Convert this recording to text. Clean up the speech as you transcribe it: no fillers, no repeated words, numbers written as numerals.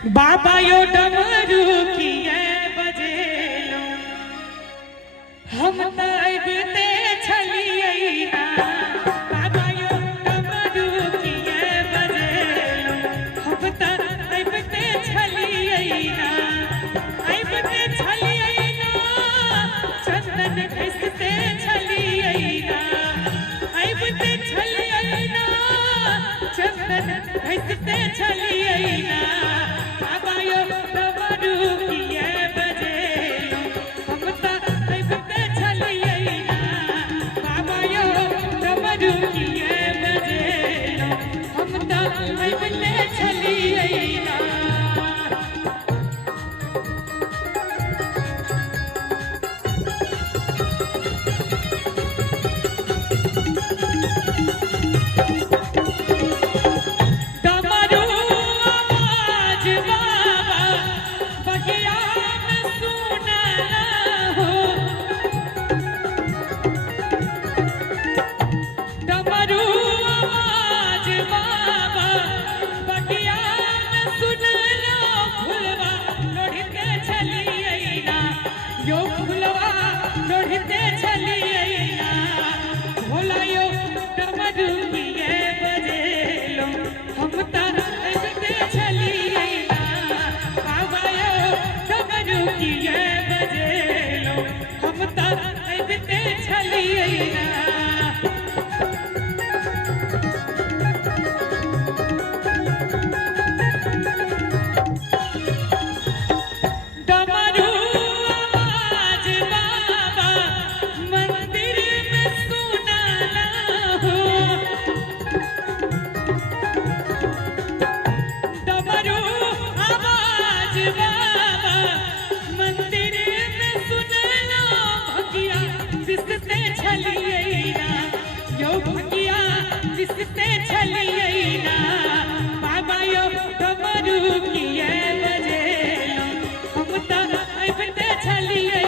बाबा यो डमरू किए बजेलो हम तबते छलिए ना। बाबा यो डमरू किए बजेलो हम तबते छलिए ना। आइबते छलिए ना चंदन घिसते छलिए ना। आइबते छलिए ना चंदन घिसते छलिए ना। जिसते छलिए ना बाबा यो डमरू किए बजेलो हम तबते छलिए